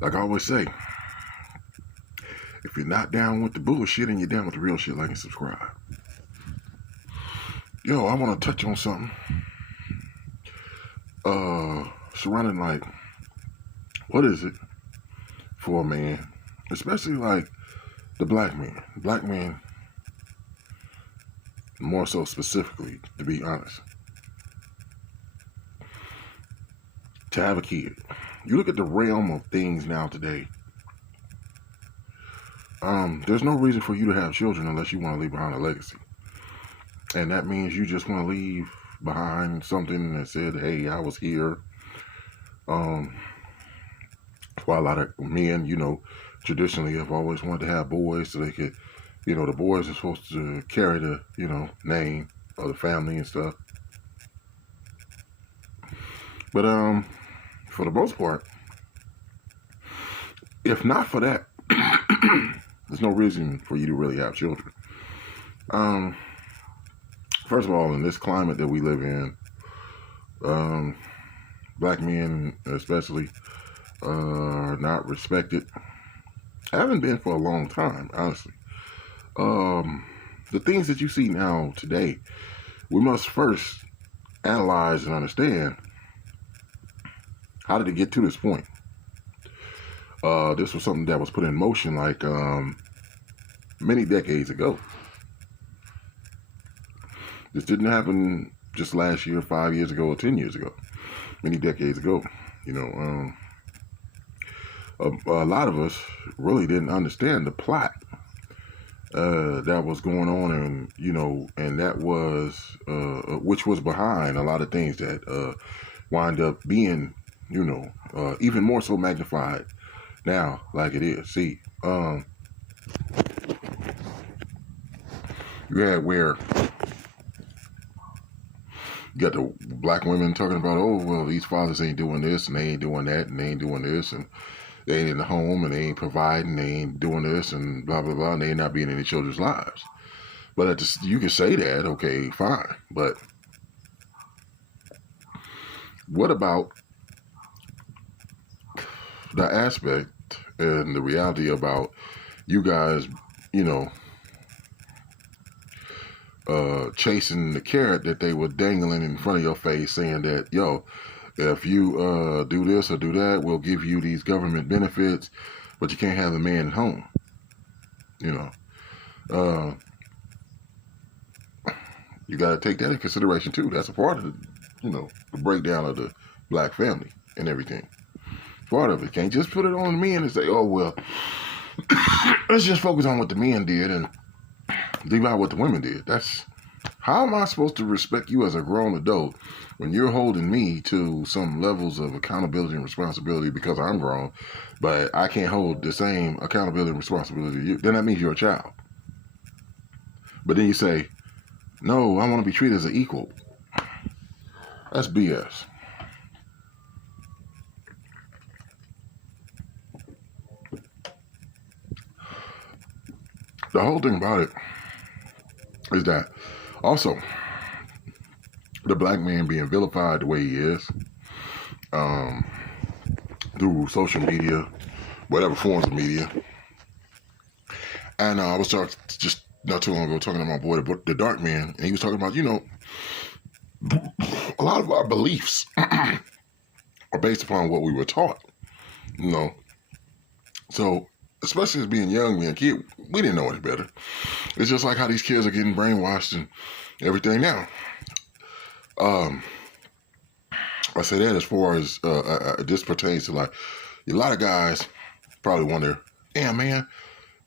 Like I always say, if you're not down with the bullshit and you're down with the real shit, like and subscribe. Yo, I want to touch on something. Surrounding like, what is it for a man, especially like the black man? Black men, more so specifically, to be honest, to have a kid. You look at the realm of things now today. There's no reason for you to have children unless you want to leave behind a legacy. And that means you just want to leave behind something that said, hey, I was here. While a lot of men, traditionally have always wanted to have boys so they could, the boys are supposed to carry the, name of the family and stuff. But for the most part, if not for that, there's no reason for you to really have children. First of all, in this climate that we live in, black men especially are not respected. Haven't been for a long time, honestly. The things that you see now today, we must first analyze and understand, how did it get to this point? This was something that was put in motion like many decades ago. This didn't happen just last year, 5 years ago, or 10 years ago. Many decades ago. A lot of us really didn't understand the plot that was going on, and that was which was behind a lot of things that wind up being, even more so magnified now, like it is. See, you had where you got the black women talking about, oh, well, these fathers ain't doing this, and they ain't doing that, and they ain't doing this, and they ain't in the home, and they ain't providing, they ain't doing this, and blah, blah, blah, and they ain't not being in their children's lives. But you can say that, okay, fine. But what about the aspect and the reality about you guys, chasing the carrot that they were dangling in front of your face, saying that, yo, if you do this or do that, we'll give you these government benefits, but you can't have a man at home. You got to take that in consideration too. That's a part of the breakdown of the black family and everything. Part of it. Can't just put it on the men and say, oh, well, let's just focus on what the men did and leave out what the women did. How am I supposed to respect you as a grown adult when you're holding me to some levels of accountability and responsibility because I'm grown, but I can't hold the same accountability and responsibility to you? Then that means you're a child. But then you say, no, I want to be treated as an equal. That's BS. The whole thing about it is that also the black man being vilified the way he is through social media, whatever forms of media. And I was just not too long ago talking to my boy, the dark man, and he was talking about, a lot of our beliefs are based upon what we were taught, So, especially as being young men, kid, we didn't know any better. It's just like how these kids are getting brainwashed and everything now. I say that as far as this pertains to, like, a lot of guys probably wonder, damn, man,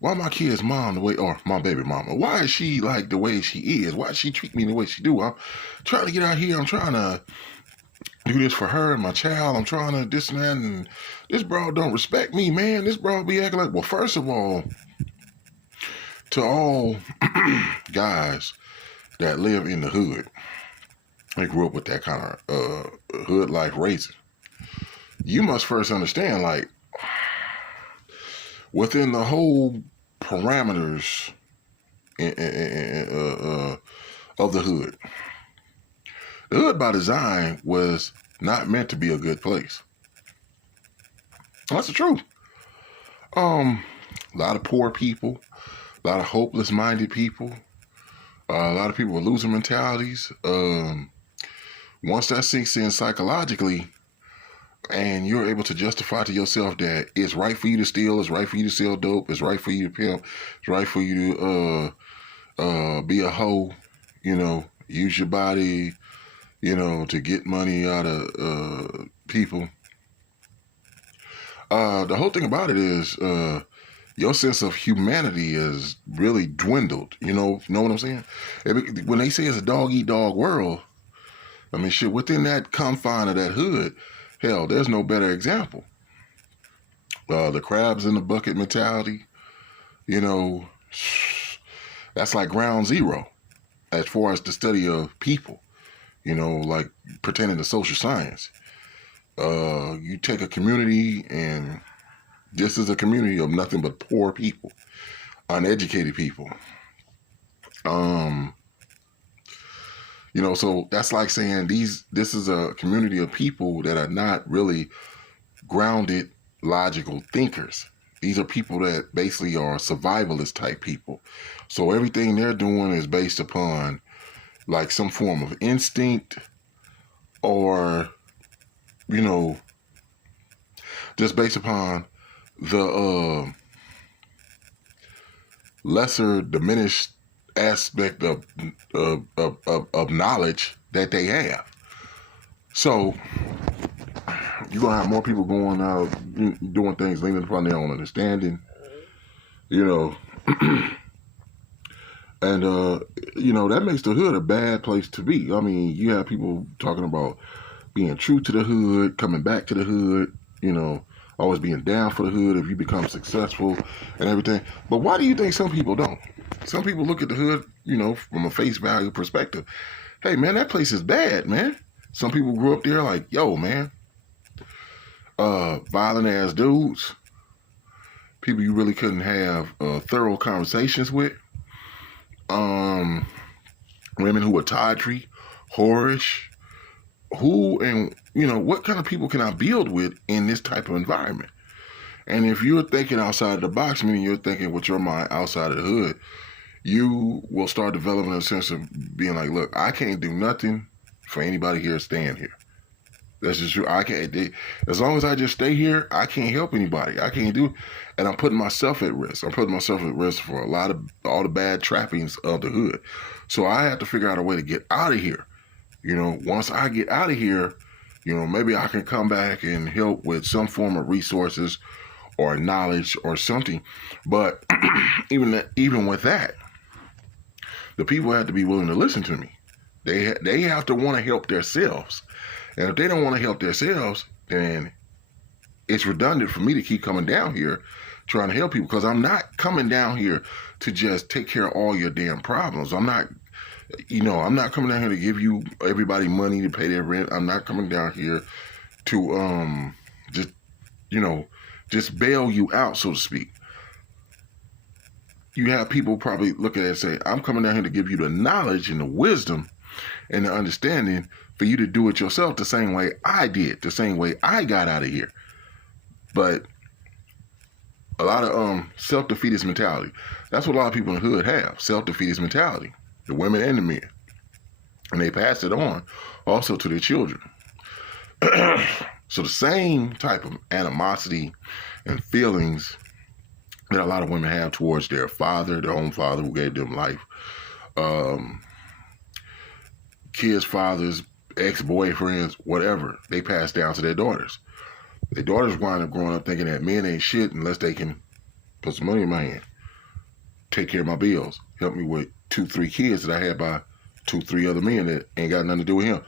why my kid's mom or my baby mama, why is she like the way she is? Why does she treat me the way she do? I'm trying to get out here. I'm trying to do this for her and my child. I'm trying to this and that, and this bro don't respect me, man. This bro be acting like, well, first of all, to all guys that live in the hood, they grew up with that kind of hood life raising, you must first understand, like, within the whole parameters of the hood by design was not meant to be a good place. That's the truth. A lot of poor people, a lot of hopeless-minded people, a lot of people with losing mentalities. Once that sinks in psychologically, and you're able to justify to yourself that it's right for you to steal, it's right for you to sell dope, it's right for you to pimp, it's right for you to be a hoe, use your body, to get money out of people. The whole thing about it is your sense of humanity is really dwindled. Know what I'm saying? When they say it's a dog-eat-dog world, I mean, shit, within that confine of that hood, hell, there's no better example. The crabs in the bucket mentality, that's like ground zero as far as the study of people, like pertaining to social science. You take a community, and this is a community of nothing but poor people, uneducated people. So that's like saying this is a community of people that are not really grounded, logical thinkers. These are people that basically are survivalist type people. So everything they're doing is based upon like some form of instinct or, just based upon the lesser diminished aspect of knowledge that they have. So you're going to have more people going out, doing things, leaning upon their own understanding, and, that makes the hood a bad place to be. I mean, you have people talking about being true to the hood, coming back to the hood, always being down for the hood if you become successful and everything. But why do you think some people don't? Some people look at the hood, from a face value perspective. Hey, man, that place is bad, man. Some people grew up there like, yo, man, violent ass dudes, people you really couldn't have thorough conversations with, women who were tawdry, whorish. Who and, what kind of people can I build with in this type of environment? And if you're thinking outside of the box, meaning you're thinking with your mind outside of the hood, you will start developing a sense of being like, look, I can't do nothing for anybody here staying here. That's just true. I can't. As long as I just stay here, I can't help anybody. I can't do, and I'm putting myself at risk. I'm putting myself at risk for all the bad trappings of the hood. So I have to figure out a way to get out of here. Once I get out of here, maybe I can come back and help with some form of resources or knowledge or something. But even with that, the people have to be willing to listen to me. They have to want to help themselves. And if they don't want to help themselves, then it's redundant for me to keep coming down here trying to help people, because I'm not coming down here to just take care of all your damn problems. I'm not coming down here to give everybody money to pay their rent. I'm not coming down here to just bail you out, so to speak. You have people probably look at it and say, I'm coming down here to give you the knowledge and the wisdom and the understanding for you to do it yourself the same way I did, the same way I got out of here. But a lot of self-defeatist mentality. That's what a lot of people in the hood have, self-defeatist mentality, the women and the men. And they pass it on also to their children. So the same type of animosity and feelings that a lot of women have towards their father, their own father who gave them life, kids' fathers, ex-boyfriends, whatever, they pass down to their daughters. Their daughters wind up growing up thinking that men ain't shit unless they can put some money in my hand, take care of my bills, help me with 2-3 kids that I had by 2-3 other men that ain't got nothing to do with him.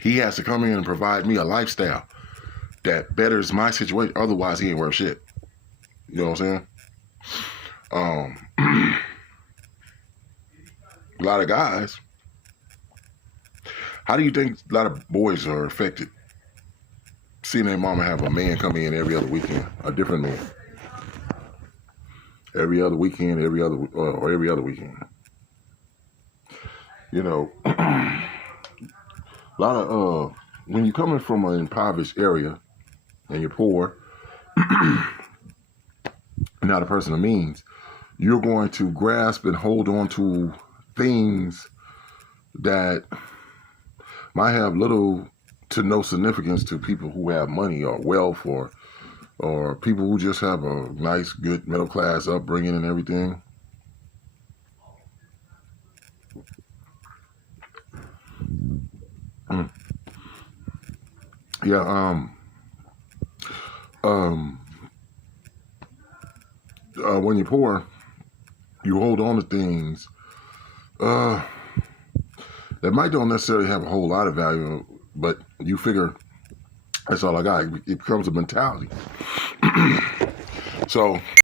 He has to come in and provide me a lifestyle that betters my situation. Otherwise, he ain't worth shit. You know what I'm saying? A lot of guys. How do you think a lot of boys are affected? Seeing their mama have a man come in every other weekend, a different man. Every other weekend, every other weekend. A lot of, when you're coming from an impoverished area and you're poor, not a person of means, you're going to grasp and hold on to things that might have little to no significance to people who have money or wealth, or people who just have a nice, good middle class upbringing and everything. Yeah. When you're poor, you hold on to things that might don't necessarily have a whole lot of value, but you figure that's all I got. It becomes a mentality. So